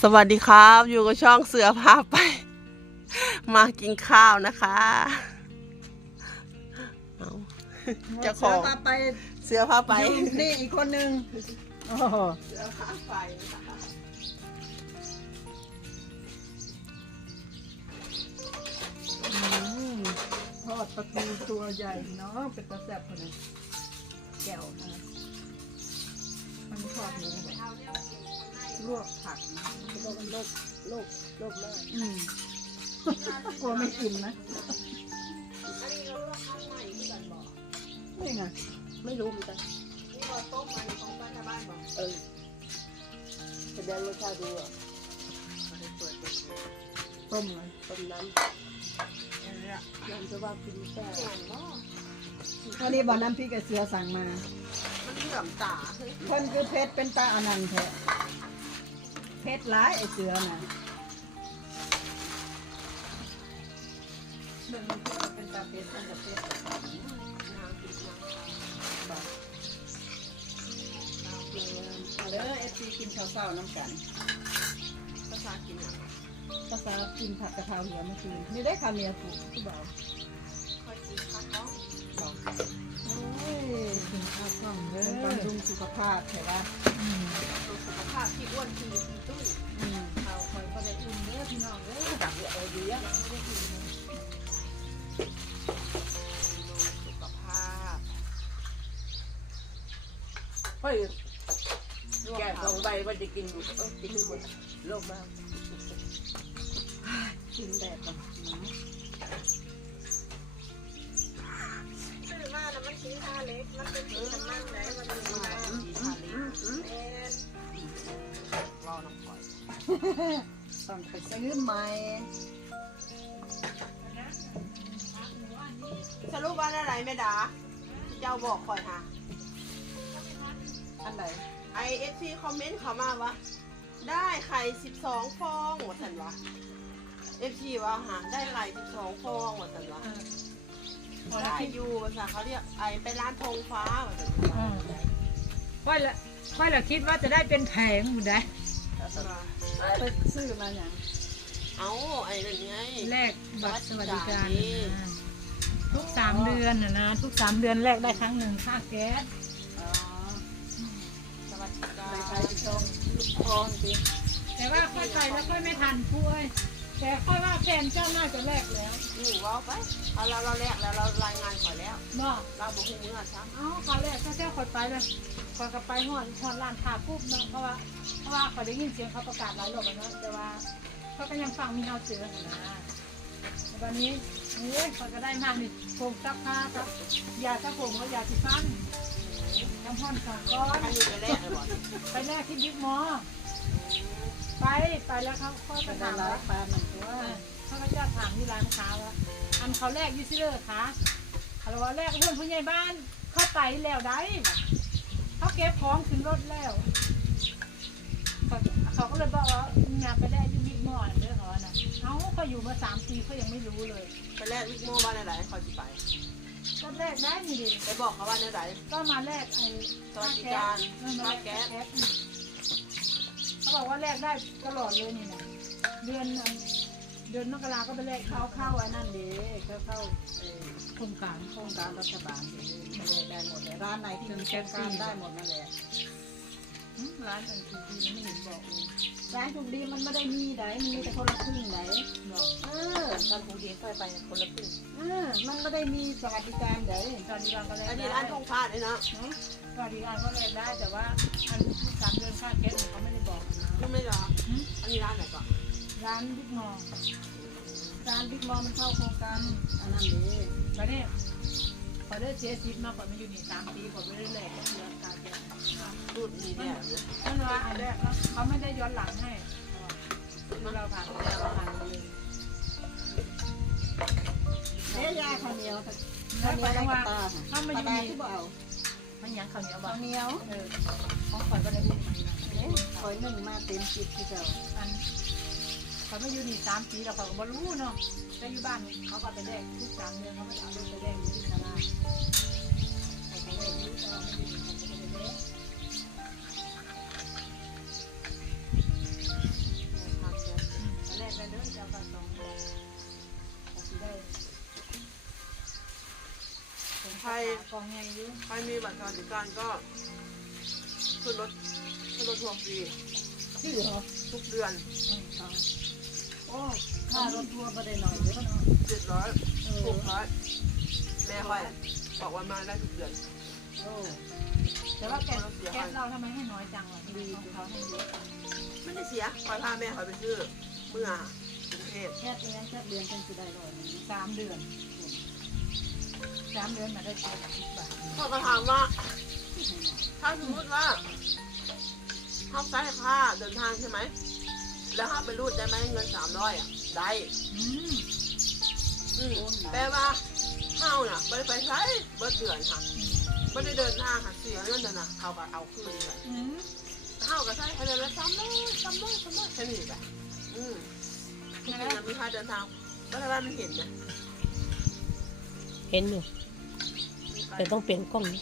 สวัสดีครับ อยู่กับช่องเสือพาไป มากินข้าวนะคะเอาเจ้าของสืพาไปเสือพาไปอยู่นี่อีกคนนึงโอ้โหเสือพาไปนะคะอืมทอดปลาทูตัวใหญ่เนาะเป็นตะแซ่บคนนึงแก้วนะมันทอดหมูแบบ ลวกผักนะโลกโลกโลกโลกแรกอืมกลัวไม่กินนะนี่ไงไม่รู้เหมือนกันนี่เราต้มมันของบ้านชาวบ้านบอกเออแสดงรสชาติดูอะเอาไปเปิดดูต้มเลยต้มน้ำน้ำจะว่ากินแซ่บเนาะวันนี้บอกน้ำพริกกับเสือสั่งมา มันเหลื่อมตาเฮ้ยคนคือเพชรเป็นตาอนันต์แท้ เพชรร้ายไอเสือน่ะหนึ่งเป็นตาเพชรเป็นตาเพชรน้ำพริกน้ำตาบอกน้ำเกลือเอาเด้อเอฟซีกินข้าวเศร้าน้ำกันภาษากินอะภาษากินผัดกะเพราเหลือเมื่อคืนนี่ได้คำเมียถูกผู้บ่าวค่อยกินข้าวเนาะบอกโอ้ยกินข้าวกล่องเด้อบำรุงสุขภาพใช่ปะสุขภาพที่อ้วนคือ คือตุ้ยอืมข้าคอยก็ได้อุ่นเด้อพี่น้องเด้อจับเอาดีอะสุขภาพเฮ้ยแกะสองใบว่าจะกินอยู่เออกินไม่หมดโลภมากกินแดดก่อนนะซื้อมาแล้วมันสีทาเล็กมันเป็นสีน้ำมันไหนมันเป็นสีน้ำสีทาเล็กเอ็นรอน้ำข่อย ต้องไปซื้อใหม่สรุปว่าอะไรแม่ดาเจ้าบอกข่อยฮะอันไหนไอเอฟซีคอมเมนต์เขามาว่าได้ไข่สิบสองฟองว่าสันวะเอฟซีว่าหาได้ไข่สิบสองฟองว่าสันวะได้อยู่ภาษาเขาเรียกไอไปร้านธงฟ้าว่าสันวะค่อยละค่อยละคิดว่าจะได้เป็นแผงหมดได้ ไปซื้อมาอย่างเอาไอ้นั่นไงแลกบัตรสวัสดิการนี่นะทุกสามเดือนนะนะทุกสามเดือนแลกได้ครั้งหนึ่งค่าแก๊สอ๋อสวัสดิกาไปรใครจะต้องลูกคองสิแต่ว่าค่อยไปแล้วค่อยไม่ทันพูดแต่ค่อยว่าแฟนเจ้าน่าจะแลกแล้ว อยู่ว่าไปเอาเราเราแลกแล้วเรารายงานข่อยแล้วเนาะเราบอกให้เมื่อซ้เอ้าเขาแลกเจ้าเจ้าคอยไปเลยคอยก็ไปหอดหอดร้านค้าปุ๊บเนาะเพราะว่าเพราะว่าเขาได้ยินเสียงเขาประกาศหลายรอบแล้วเนาะแต่ว่าเขาก็ยังฟังมีเอาเสืออยู่นะแต่วันนี้โอ้ยเขาก็ได้มากนี่โฟมซักผ้าครับยาซักผมกับยาสีฟันน้ำพ่อนสองก้อำนอันนี้ไปแลกเลยบอกไปแรกที่บิ๊กมอลล์ไปไปแล้วเขาเขาไปจะได้ถามร้าว่ายปลาหนึ่งตัวเขาก็จะถามที่ร้านค้าว่าอันเขาแรกอยูซิเลอร์คะเขาบอกว่าแรกเพื่อนผู้ใหญ่บ้าน เข้าไปแล้วได้ปะเขาเก็บของขึ้นรถแล้ว เขาเขาก็เลยบอกว่าอยากไปแรกที่บิ๊กมอลล์เด้อเขาว่านะเขาเขาอยู่มาสามปีเขายังไม่รู้เลยไปแลกวิกโม่บ้านไหนๆคอยสิไป ก็แรกได้นี่ดิไปบอกเขาว่าไหนๆก็มาแรกไอ้สวัสดิการค่าค่าแก๊แก๊สสเขาบอกว่าแลกได้ตลอดเลยนี่นะเดือนอัน เดือนมกราก็ไปแลกเข้าเข้าอันนั้นดีเข้าเข้าเอ่อโครงการโครงการรัฐบาลดีไม่ได้ได้หมดเลยร้านไหนที่มีโครงการได้หมดนั่นแหละหึร้านอันถูกดีไม่เห็นบอกเลยร้านถูกดีมันไม่ได้มีไหนมันมีแต่คนละครึ่งไหนบอกเออตอนคงดีค่อยไปคนละครึ่งเออมันไม่ได้มีสวัสดิการไหนตอนนี้เราก็แลกอันได้นี้ร้านธงฟ้าเลยนะตอนนี้เราก็แลกได้แต่ว่าอันสามเดือนค่าแก๊สเนี่ยเขาไม่ได้บอกนะ รู้ไหมเหรออันนี้ร้านไหนก่อน ร้านบิ๊กมอลล์ร้านบิ๊กมอลมันเข้าโครงการอันนั้นดีตอนนี้พอได้เสียชีวิตมาก่อนมาอยู่นี่สามปีก่อนไม่ได้แลกกับเดือนค่าแก๊สรุ่นนี้เนี่ยนั่นว่าอันแรกนะเขาไม่ได้ย้อนหลังให้คือเราผ่านเราผ่านเลยเอ๊ะยาข้าวเหนียวข้าวเหนียวได้กับตาถ้าวมาปอยู่นี่ที่บ่เอามันยังข้าวเหนียวบอข้าวเหนียวเออของข่อยก็ได้อุ่นมาอยู่อยหนึ่งมาเต็มจิตที่เจ้าอัน เขาไม่อยู่นี่สามปีแล้วเขาก็ไม่รู้เนาะแต่อยู่บ้านเขาก็ไปแลกทุกสามเดือนเขาก็จะเอารถไปแลกอยู่ที่ตลาดเขาไปแลกอยู่ตลาดไม่ได้เขากไปแลกผักจะแลกไปเรื่อจะไสองก็จะได้ใครกองไงอยู่ใครมีบัตรการสดิการก็ขึ้นรถขึ้นรถทัวร์ฟรี ที่เหรอทุกเดือน อ อ้ค่ารถทัวร์ประเด็นหน่อยเดี๋ยวเนาะเจ็ดร้อยเอหอกร้อยแม่ค่อยบอกว่ามาได้ทุกเดือนโอ้แต่ว่าแก๊สแก๊สเราทำไมให้น้อยจังล่ะดีของเขาให้เยอะไม่ได้เสียคอยพาแม่คอยไปซื้อเมื่อกรุงเทพแค่เดือนแค่เดือนเป็นสิได้ร้อยหนึ่งสามเดือนสามเดือนมาได้เจ็ดสิบบาทพ่อก็ถามว่า ถ้าสมมติว่าเขาใช้ค่าเดินทางใช่ไหม แล้วถ้าไปรูดได้ไหมเงินสามร้อยอะ ได้อืมอืมแต่ว่าเข้าน่ะไปไปใช้เบิดเดือนค่ะไม่ได้เดินทางค่ะเสียเงินเดือนน่ะเขาก็เอาคืนไปอืมเข้าก็ใช้คะแนนละสามร้อยสามร้อยสามร้อยแค่นี้ไปอืมจริงๆนะมีค่าเดินทางก็ถ้ามันเห็นนะเห็นอยู่ แต่ต้องเปลี่ยนกล้องนี้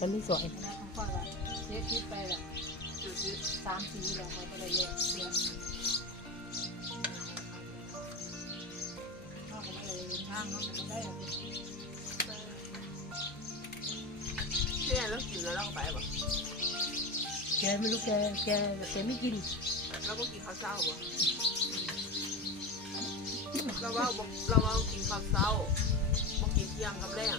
มันไม่สวยนะของพ่อละเจ๊คิดไปแบบจุ ดยึดสามปีแล้วเขาก็เลยเยอะเยอะเขาก็เลยเดินทางเขาก็ได้แบบเที่ยแล้วกินแล้วเราก็ไปบ่แกไม่รู้แกแกแกไม่กินแล้วก็กินข้าวเช้าบ่เราว่าบ่เราว่ากินข้าวเช้าบ่กินเที่ยงกับแรง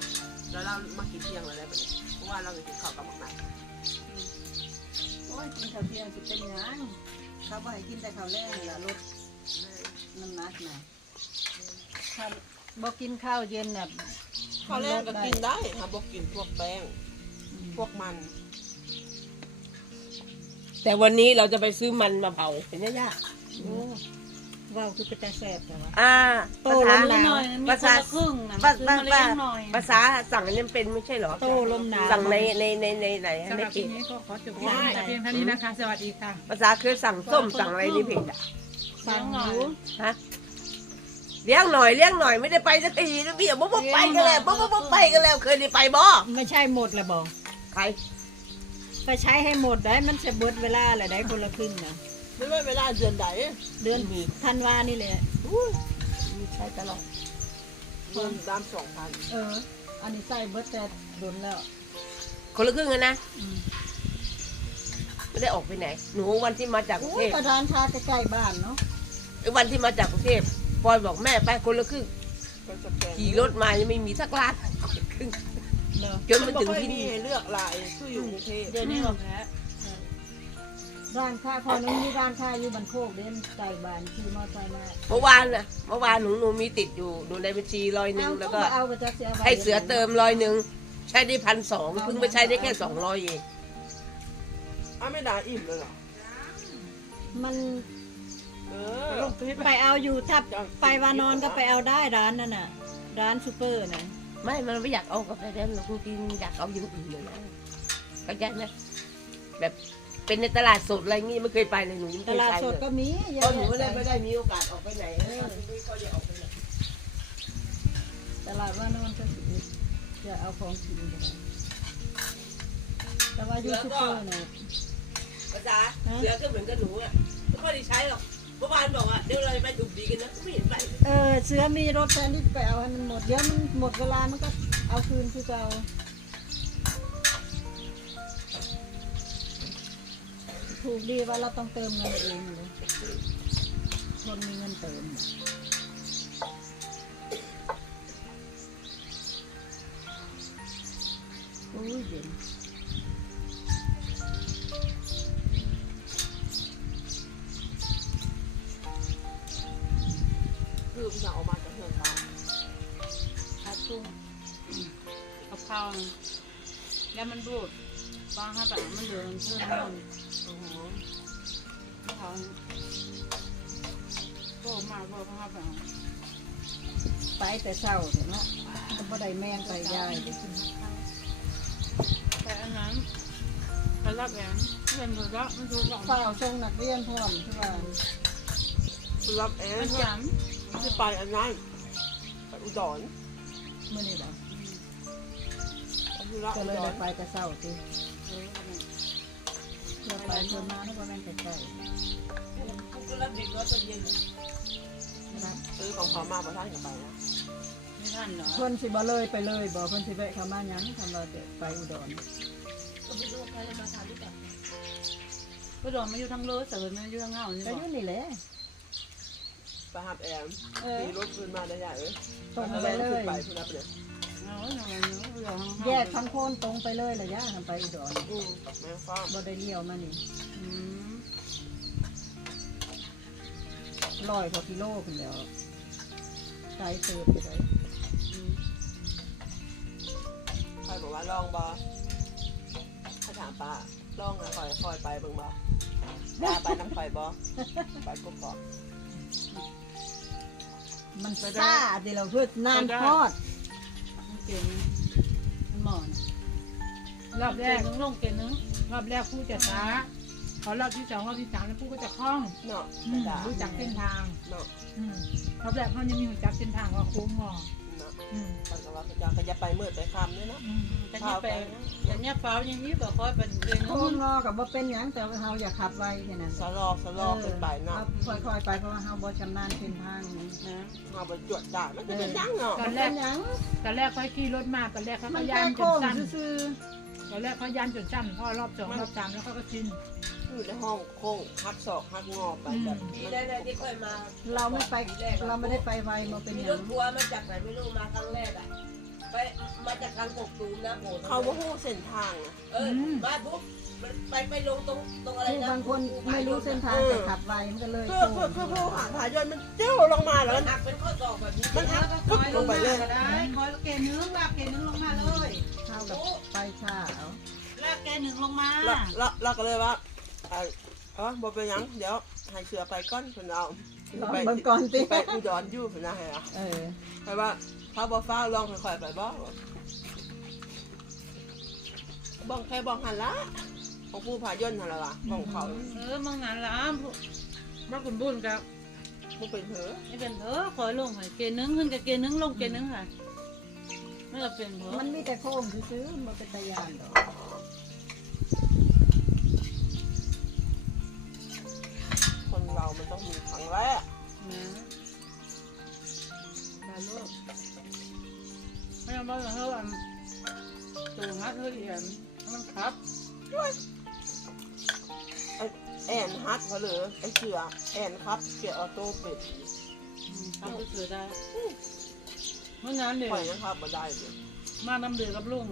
แล้วเรามากินเที่ยงแล้วได้ปะเนี่ยเพราะว่าเราจะกินข้าวกับมักไหนโอ้ ยกินข้าวเที่ยงสิเป็นหยังเขาบ่ให้กินแต่ข้าวแรงนี่ล่ะลดน้ำหนักน่ะถ้าบ่กินข้าวเย็นน่ะข้าวแรงก็กินได้ค่ะบ่กินพวกแป้งพวกมัน แต่วันนี้เราจะไปซื้อมันมาเผาเห็นไหมย่าโอ้ ว้าวคือเป็นตาแซ่บแต่ว่า อ่าโตภาลษามหนาว ภาษาครึ่งนะภาซื้อษามาเลี้ยงหน่อยภาษาสั่งอันนี้เป็นไม่ใช่เหรอโตลมหนาวสั่งในในในในไหนสำหในรับเพคลิปจนี้ก็ขอจบเพียงแต่เพียงเท่านี้นะคะ สวัสดีค่ะ ภาษาคือสั่งส้มสั่งอะไรในเพจอะสั่งอยู่ฮะเลี้ยงหน่อยเลี้ยงหน่อยไม่ได้ไปสักทีนะพี่อะบ่บ่ไปกันแล้วบ่บ่บ่ไปกันแล้วเคยได้ไปบ่ไม่ใช่หมดละบอก ใครก็ใช้ให้หมดได้มันจะเบิดเวลาแหละได้คนละครึ่งนะ ไม่ว่าเวลาเดือนใดเดือนธันวานี่แหละมีใช้ตลอดเดือนตามสองพันเออ อันนี้ใส่เบิดแต่โดนแล้ว คนละครึ่งกันนะอืมไม่ได้ออกไปไหน หนูวันที่มาจากกรุงโอ้เทยพกระดานชาใกล้ๆบ้านเนาะวันที่มาจากกรุงเทพปอยบอกแม่ไปคนละครึ่งเป็นสแกนขี่รถมายังไม่มีสักล้านคนละครึ่งเนาะจนมาถึงที่นี่นี่เลือกหลายคืออยู่กรุงเทพเดี๋ยวนี้บอกแพ้ ร้านค้าพอนั้นมีร้านค้าอยู่บันโคกเด่นใกล้บ้านขี่มอเตอร์ไซค์มาเมื่อวานน่ะเมื่อวานหนูหนูมีติดอยู่หนูในบัญชีร้อยหนึ่งเอาแล้วก็ก็เอาไปจากเสียไว้ให้เสือเติมร้อยหนึ่งใช้ได้พันสองเพิ่งไปใช้ได้แค่สองร้อยเองอ้าวไม่ด่าอิ่มเลยเหรอมันเอลองคลิปไปเอาอยู่ถ้าไปวานอนก็ไปเอาได้ร้านนั่นน่ะ ร้านซูเปอร์น่ะไม่ มันไม่อยากเอากาแฟแดงหรอกจริงๆอยากเอาอย่างอื่นเลยนะเข้าใจไหมแบบ เป็นในตลาดสดอะไรงี้ไม่เคยไปเลยหนูยังไม่ตเคยลาดไปสดเลยก็มีเยเพอะราะหนูไม่ได้แยะไม่ได้มีโอกาสออกไปไหนเออไม่ค่อยได้ออกไปไหนตลาดว่านอนก็สิจะเอาของกินก็ได้แต่ว่าอยู่ซูเปอร์น่ะภาษาเสือก็เหมือนกับหนูอะไม่ค่อยได้ใช้หรอกเมื่อวานบอกว่าเดี๋ยวเราจะไปถูกดีกันนะไม่เห็นไปเลยเออเสือมีรถแทนที่ไปเอาให้มันหมดเดี๋ยวมันหมดเวลามันก็เอาคืนคือเก่า ถูกดีว่าเราต้องเติมเงินเองเลยคนมีเงินเติมน่ะอุ้ยเย็นคือพี่สาวออกมาจากเฮือนเขาผัดกุ้งกับข้าวแล้วมันบูดบางข้าวแบบมันเหลืองเพิ่มมันโอ้โห เขาโตมาบอกข้าแบบไปแต่เช้าเนาะก็บ่ได้แม่งไปยายแต่อันนั้นไปรับแอนเรียนดูแล้วมันดูหลอกเฝ้าส่งนักเรียนพร้อมใช่ป่ะคุณรับเอมันงจที่ไปอันนั้นไปอุดรมื้อนี้บ่ธุระก็เลยได้ไปแต่เช้าติ ไปเพื่อมานี่บ่แม่นใกล้กูก็รับผิดรถตอนเย็นๆนะครับซื้อของเขามาประทานกับไปนะนี่ท่านเหรอเพิ่นสิบ่เลยไปเลยบ่เพิ่นสิแวะเข้ามาหยังทำเราจะไปอุดรก็ไม่รู้ใครจะมาทำหรือเปล่าก็โดนมาอยู่ทั้งเลิศแต่มันอยู่ทั้งเงานี่ก็บออกยู่นี่แหละไปหับแอมเออขี่รถคืนมาได้ใหญ่เอ้ยตรงไปเลย ไปพุ่นนับเลย เอาหน่อยเนาะก็โดนทั้งเงาแยกทั้งโคนตรงไปเลยระยะทำไปอุดรอืมแม่ฟ้าบ่ได้เลี้ยวมานี่อืมร้อยกว่ากิโลพุ่นแล้วไกลเติบไปเลยใครบอกว่าลองบอเขาถามป้าลองนะคอยคอยไปเบิ่งบอป้าไปน้ำคอยบอไปกบอมันซ่าที่เราเพื่อนานทอดมัน เก่งมันหมอนรอบแรกนึงลงเก่งนึงรอบแรกผู้จะช้าพอรอบที่สองรอบที่สามแล้วผู้ก็จะคล่องเนาะอืมด่ารู้จักเส้นทางเนาะอืมรอบแรกเขายังไมีรู้จักเส้นทางว่าโค้งงอ เนาะอืมเขาก็ว่าเขาจะเขาจะไปมืดไปคำด้วยเนาะอืมแต่เนี่ยไปแต่เนี่ยเปล่าอย่างนี้บอกคอยเป็นเรียนโค้งงอกับว่าเป็นหยังแต่ว่าเราอย่าขับไวแค่นั้นสลอสลอขึ้นไปเนาะค่อยๆไปเพราะว่าเราบ่ชำนาญเส้นทางนี่นะเอาไปจวดจ่ามันจะเป็นยังเนาะตอนแรเป็กนหยังตอนแรกเขาขี่รถมาตอนแรกเขามัก็นยัแค่นจโค้นงสั้นซื่อตอนแรกเขายันจนสั้นพอรอบสองรอบสามแล้วเขาก็ชิน อยู่ในห้องโค้งหักศอกหักงอไปแบบทีแรกๆที่เคยมาๆเราไม่ไปเราไม่ได้ไปไวมาเป็นมีหรยัถงทัวร์มาจากไหนไม่รู้มาครั้งแรกอะไปมาจากทางกกตูมนะโหเขาบ่ฮู้เส้นทางนะเออมาปุ๊บไปไปลงตรงตรงอะไรคือนะบางคนไม่รู้เส้นทางแต่ขับไวมันก็เลยคือโค้คืองคือผู้หาผายนมันเจ้าลงมาแล้วมัมันนหักเป็นข้อศอกแบบนี้มันหักปึ๊บลงไปเลยได้คอยเกนึงลากเกนึงลงมาเลยเท่ากับไปช้าเอาลากเกนึงลงมา เราเราเราก็เลยว่า เออเออบ่เป็นหยังเดี๋ยวให้เสือไปก้อนเพิ่นเอาลองเบิ่งก่อนติ ไปอุดรอยู่เพิ่นนะให้อะเออให้ว่าถ้าบ่ฟ้าลองค่อยๆไปบ่บ้องแค่บ้องหันละของผู้ผายนหั่นล่ะว่ะบ้องเขาเออมองงานละบ้าคุณบุญกับบ่เป็นเถอะนี่เป็นเถอะขอลงหน่อยเกนึงขึ้นกับเกนึงลงเกนึงค่ะไม่ก็เป็นเถอะมันมีแต่โค้งซื่อๆมันเป็นตะยานดอก ครับแอนฮัทเขาเลยไอ้เสือแอนครับเกียร์ออโต้เป็ดทำก็เสือได้เพราะงั้นเดี๋ยวปล่อยนะครับมาได้เลยมาน้ำเดือกับลุง